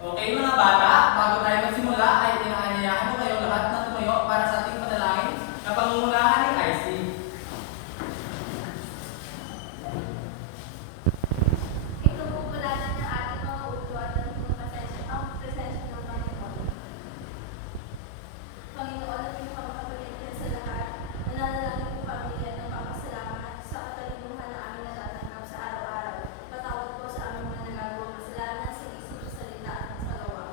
Okay mga bata, bago tayo magsimula ay inaanyayahan ko kayong lahat na tumayo para sa ating panalangin na pangungunahan ni IC. Itutulatan ng ating mga ulo at ang presensya ng Panginoon. Panginoon at pinakamakapagalitan sa lahat, nananalangin po kami at nagpapasalamat sa katalinuhan na aming natatanggap sa araw-araw. Patawad po sa aming mga nagagawang kasalanan sa isip, sa salita at sa gawa.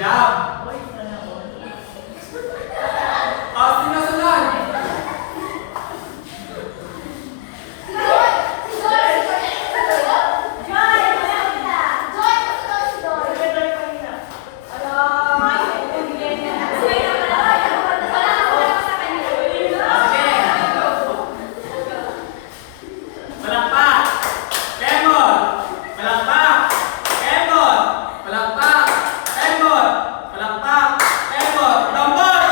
job! O, sino sunod? Palakpak! Kemot! Palakpak! Kemot! Palakpak! Kemot! Palakpak! Kemot! Tambol!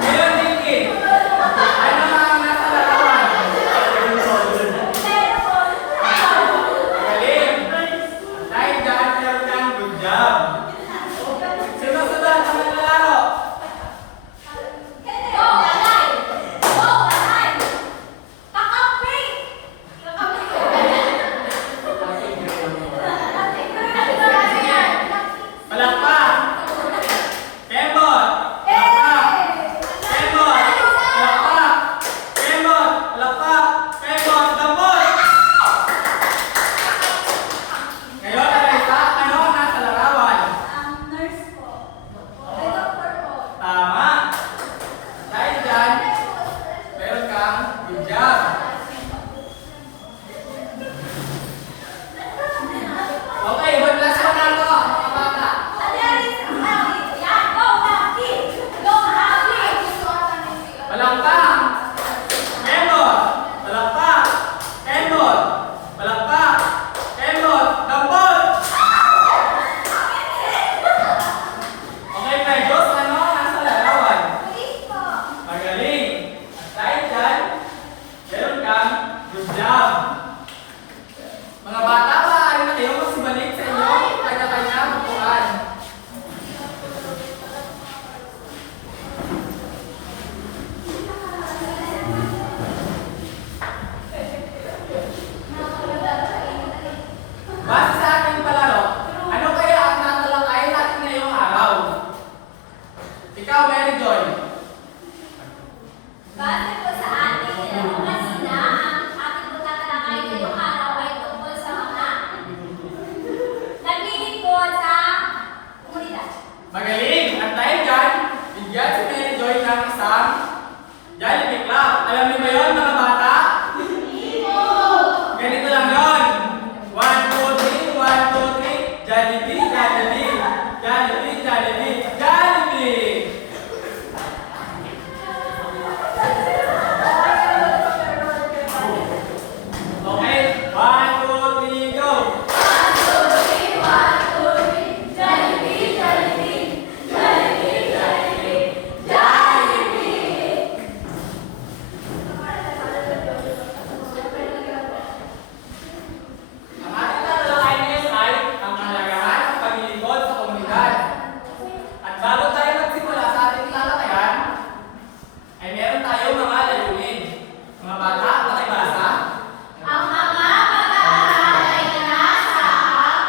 Ngayon, Dinky. Ano ang nasa larawan? Galing! Dahil dyan, meron kang good job. Sino sunod ang naglalaro? Palakpak! Kemot! Palakpak! Kemot! Palakpak! Kemot! Palakpak! Kemot! Tambol! Ngayon, Alyssa, ano ang nasa larawan? Tama! Dahil dyan, meron kang good job. Okay, one last one na ito, mga bata. Palakpak! Kemot! Palakpak! Kemot! Palakpak! Kemot! Tambol! Okay, Pedros, ano ang nasa larawan? Magaling! At dahil dyan, meron kang good job. Mga bata, maaari na kayo magsibalik sa inyong kanya-kanya upuan. Base sa ating palaro, ano kaya ang tatalakayin natin ngayong araw? Ikaw, Mary Joy. Base po sa ating kasina, ang ating pagtatalakay ngayong araw ay tungkol sa mga naglilingkod sa komunidad. Magaling! At dahil dyan, bigyan si Mary Joy ng isang Jollibee Club. Alam niyo ba yun, mga bata? Ganito lang yun. 1, 2, 3, 1, 2, 3. Jollibee, Jollibee. Jollibee, Jollibee, Jollibee. Okay, 1, 2, 3, go. Ang ating tatalakayin ngayon ay ang kahalagahan ng paglilingkod sa komunidad. At bago tayo magsimula sa ating talakayan, ay meron tayong mga layunin. Mga bata, pakibasa. Ang mga mag-aaral ay nanasahang,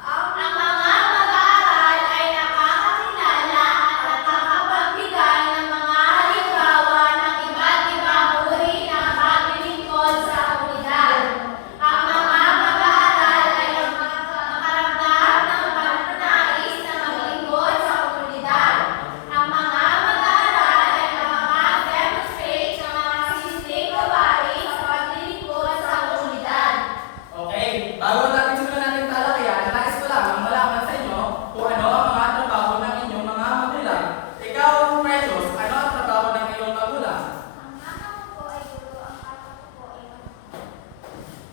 ang mga mag-aaral ay nakakakilala at nakakapagbigay ng mga halimbawa ng iba't ibang uri ng paglilingkod sa komunidad. Ang mga mag-aaral ay makaramdam ng pagnanais na maglingkod sa komunidad. Ang mga mag-aaral ay makaka-demonstrate ng mga simpleng gawain sa paglilingkod sa komunidad. Okay, bago natin simulan natin talakayan, nais ko lamang malaman sa inyo kung ano ang mga trabaho ng inyong mga magulang. Ikaw, Precious, ano ang trabaho ng iyong magulang? Ang mama ko po ay guro, ang papa ko po ay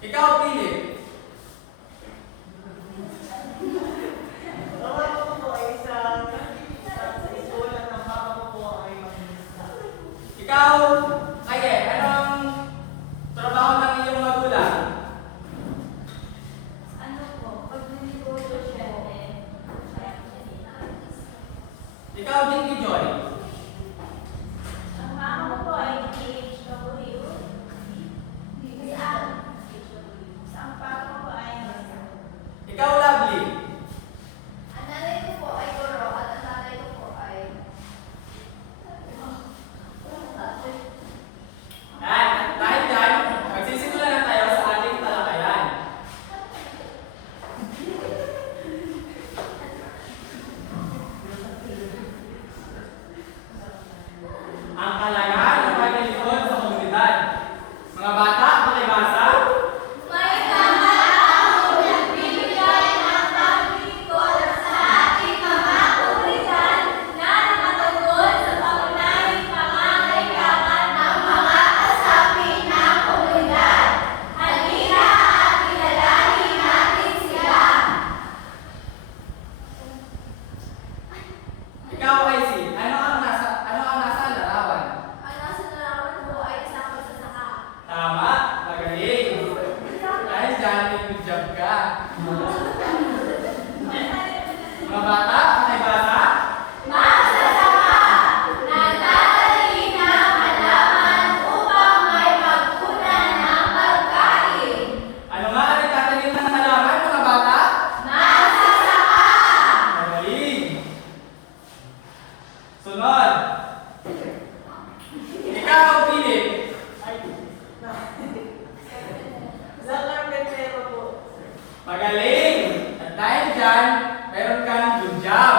Ikaw, Philip. Ikaw, Aye, ano ang trabaho ng iyong magulang? ano po, paglilingkod syempre. Ikaw, Dinky Joy. Ang mama ko po ay PHW. Ang papa ko po ay Ikaw, Lovely. ang nanay ko po ay guro at ang tatay ko po ay At dahil dyan, magsisimula na tayo sa ating talakayan. good job ka. Mga bata, may basa? Magsasaka, nagtatali ng halaman upang may pagkunan ng pagkain. Ano nga ang nagtatanim ng halaman, mga bata? Magsasaka! Magaling. Sunod. Ikaw, Philip. Magaling. At dahil dyan, meron kang good job.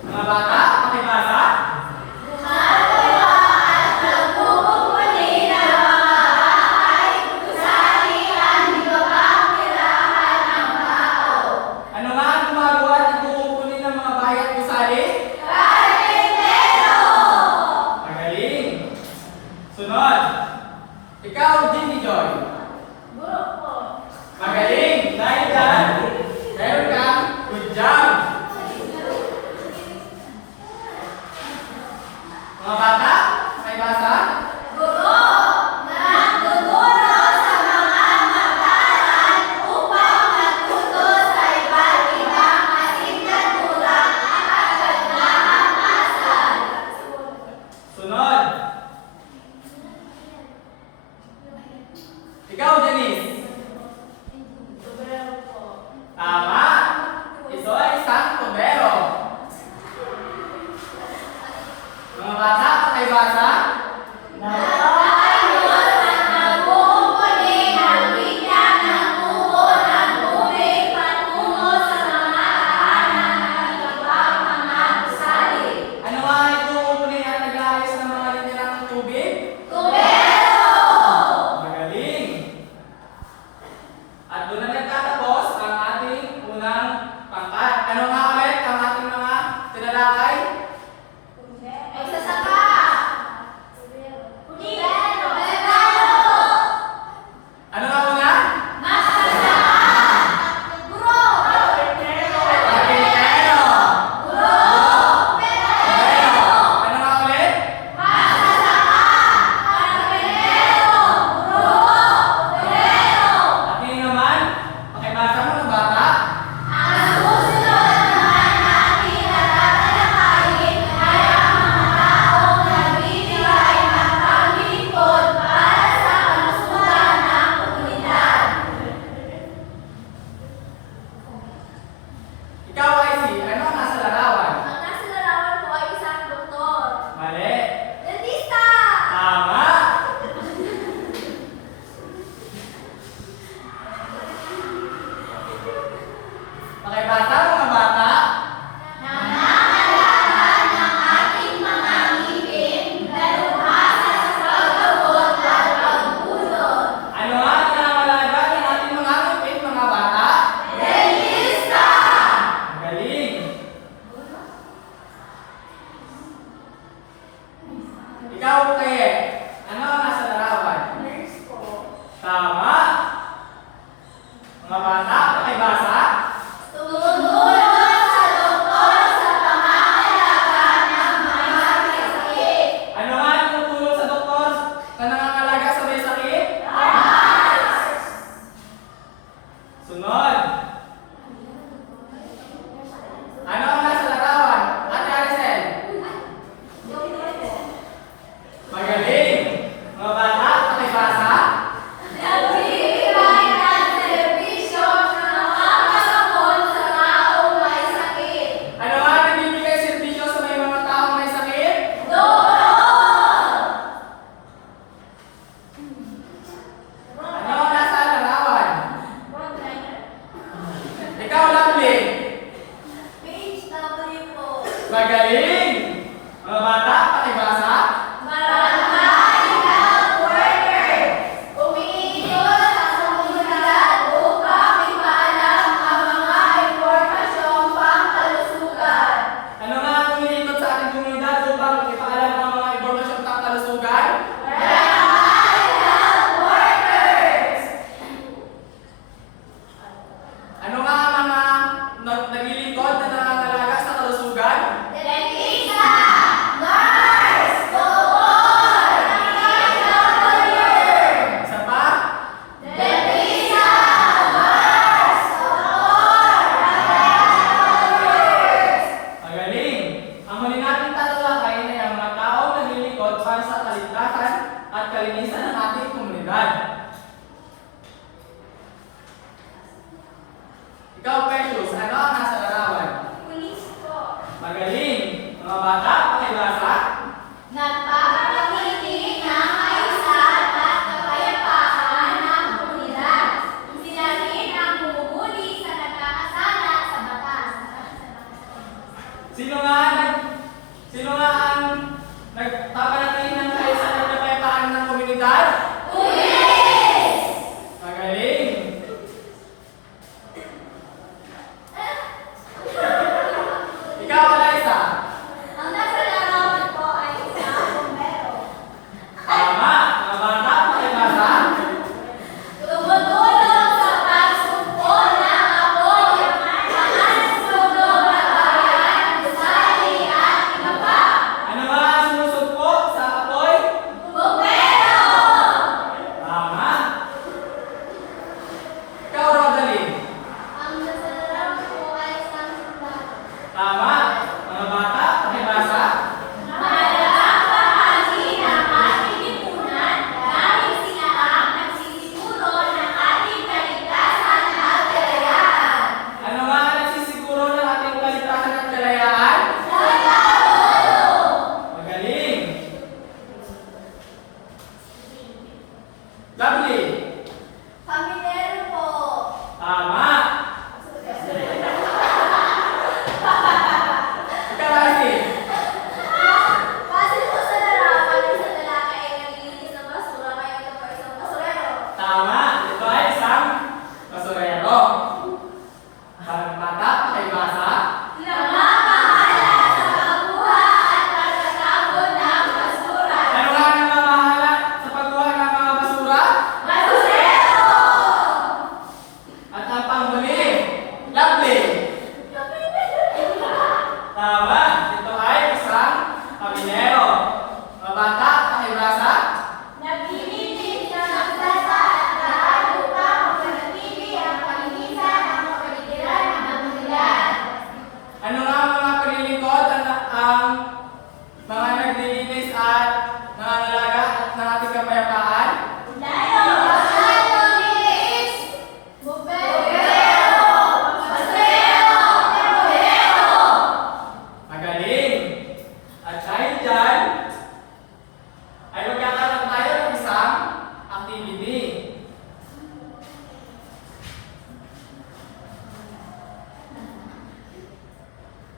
Mga bata, pakibasa? Matuwa at nagpupuli ng mga bahay, gusali at ibabang tirahan ng tao. Ano nga ang gumagawa at nagkukunin ng mga bahay at gusali? Karpintero! Magaling. Sunod. Ikaw, Jimmy Joy. Guro po.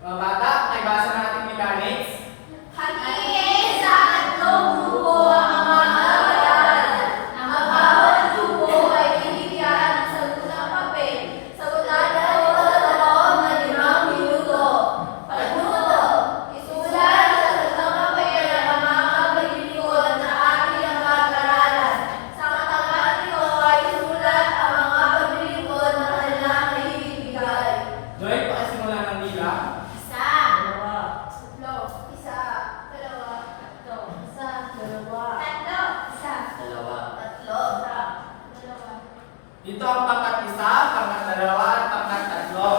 Mga bata, ay basa ng ating mechanics. Hatiin sa tatlong grupo ang mga kabayaran. Ang bawat grupo ay bibigyan ng sagutang papel. Sagutan ng dalawang na 5 minuto. Pagmuto, isulat sa sagutang papel ang mga kabalilingkod na ating pag-aralan. Sa katanungan nito ay isulat ang mga paglilingkod na kanilang naibibigay. Joy, pakisimula ng nila. Isa. Tatlo. Isa. Dalawa. Tatlo. Isa. Dalawa. Tatlo. Isa. Dalawa. Tatlo. Isa. Dalawa. Dito ang pangkat isa, pangkat dalawa, at pangkat tatlo.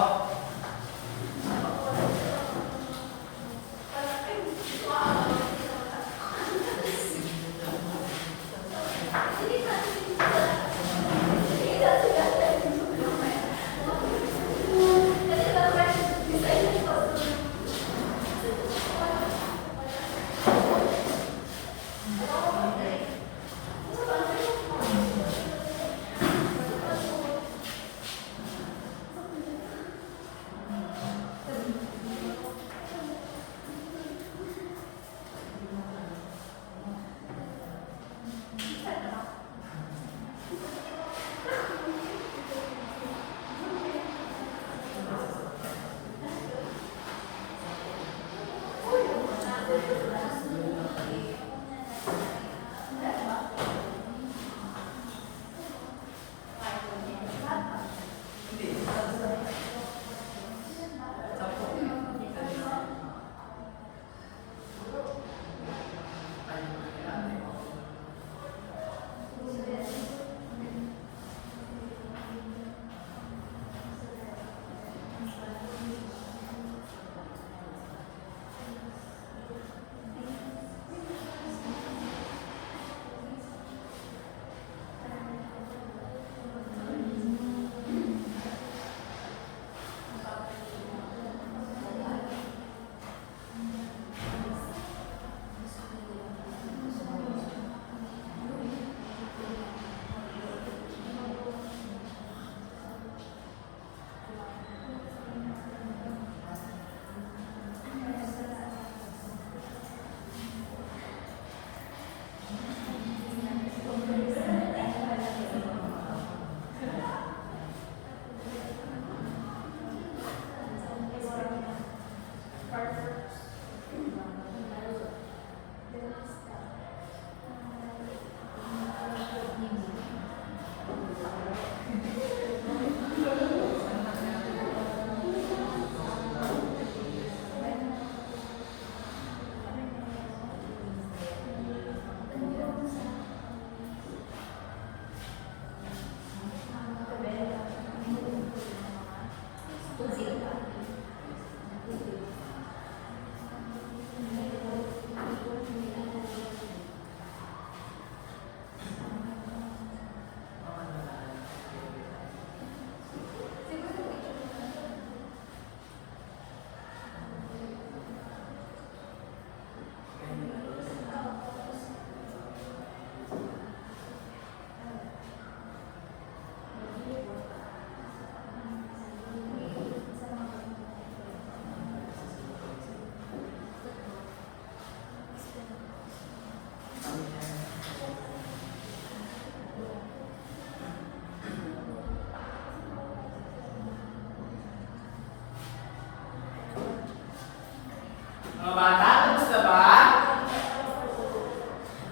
Mga bata, tapos na ba?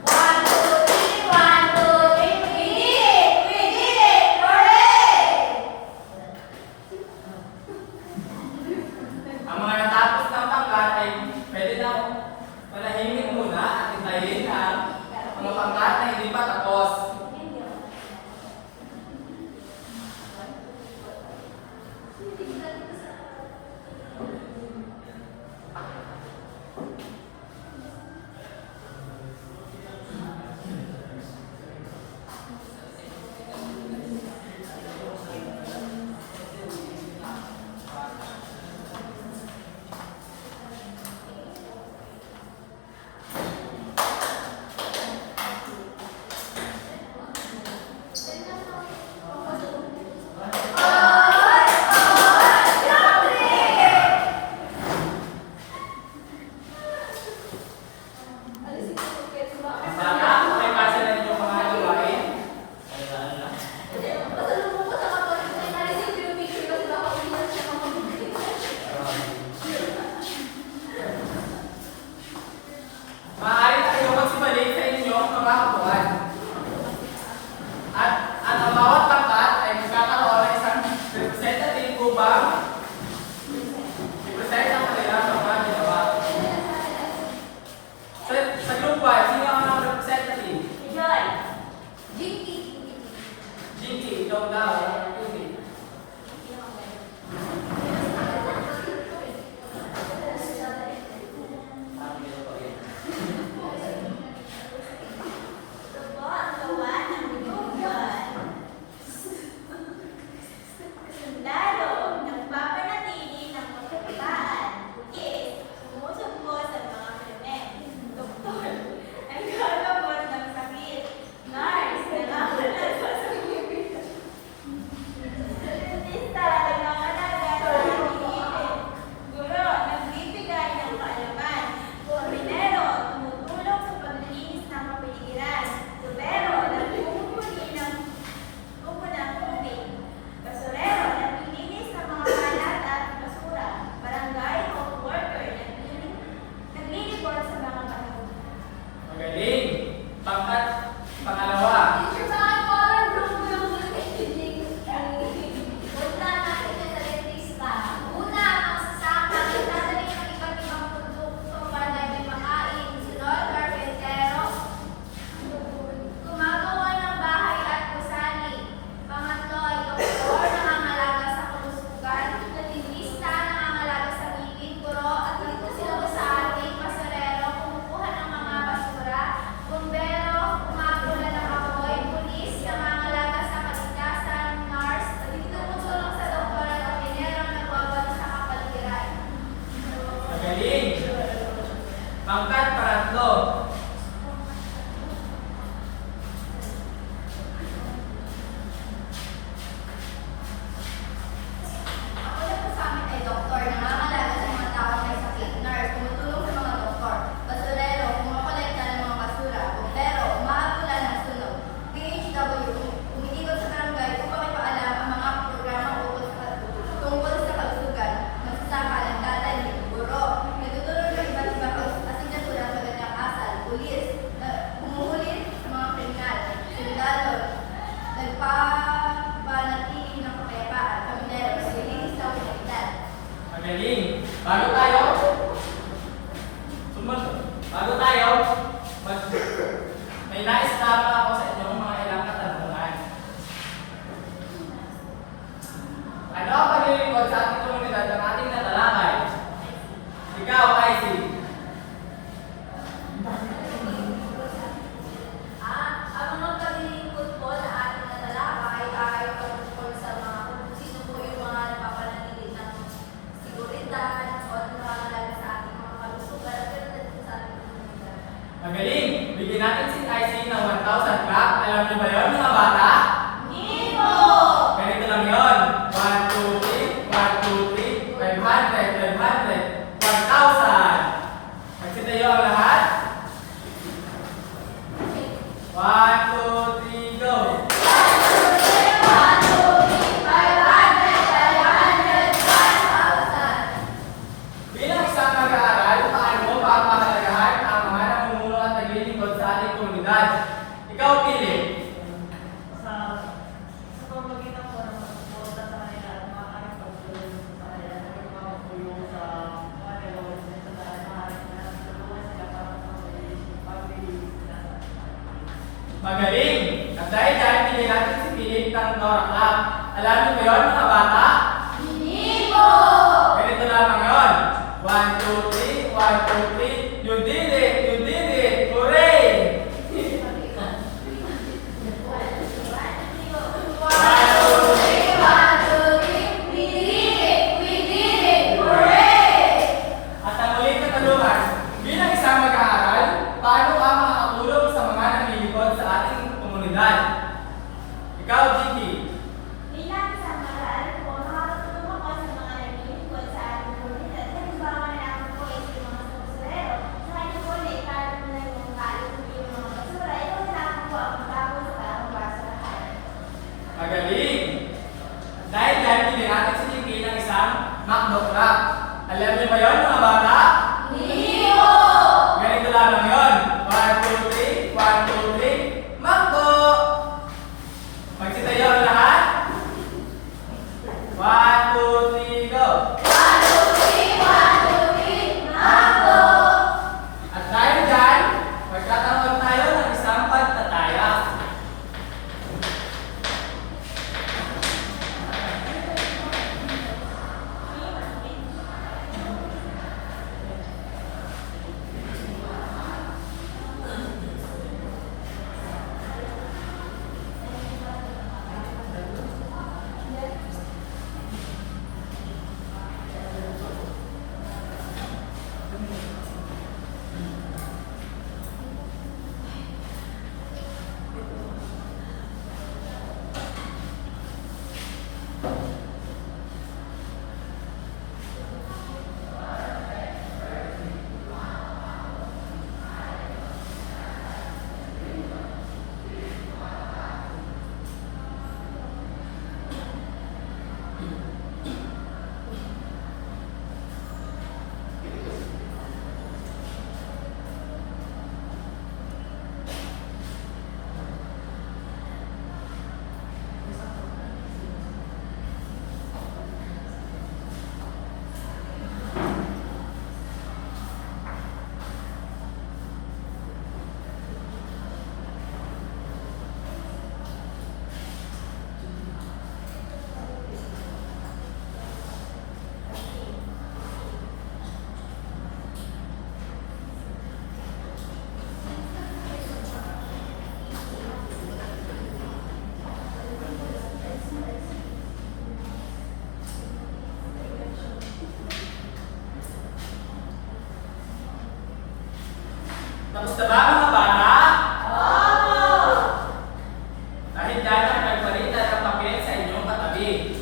1, 2, 3, 1, 2, 3. We did it! We did it! Hooray! Ang mga natapos ng pangkat ay pwede na manahimik muna at hintayin ang mga pangkat na hindi pa tapos. Alam niyo ba yun, mga bata? Hindi po! Ganito lamang yun. 1, 2, 3, 1, 2, 3. You did it! You did it! Hooray! At ang uling katanungan, bilang isang mag-aaral, paano ka makakatulong sa mga naglilingkod sa ating komunidad? Ikaw, Gigi. Bilang isang mag-aaral po, nakakatulong ako sa mga naglilingkod sa ating komunidad. Halimbawa na lang po ay sa mga basurero. Sa kanya po na ikalat mo na yung kalit yung mga basura. Ito na lang po ang magbago sa parang basurahan. Magaling! Dahil dyan, pili natin si Gigi ng isang McDo Club. Alam niyo ba yun, mga bata? Hindi po! Ganito lamang yun. 1, 2, 3, 1, 2, 3, McDo! Magsitayo ang lahat. 1, 2, 3, go! 1, 2, 3, 1, 2, 3, Mambo! At dahil dyan, magkakaroon tayo ng isang pagtataya. Tapos na ba, mga bata? Opo! Dahil dyan ang nagpalitan ng papel sa inyong katabi.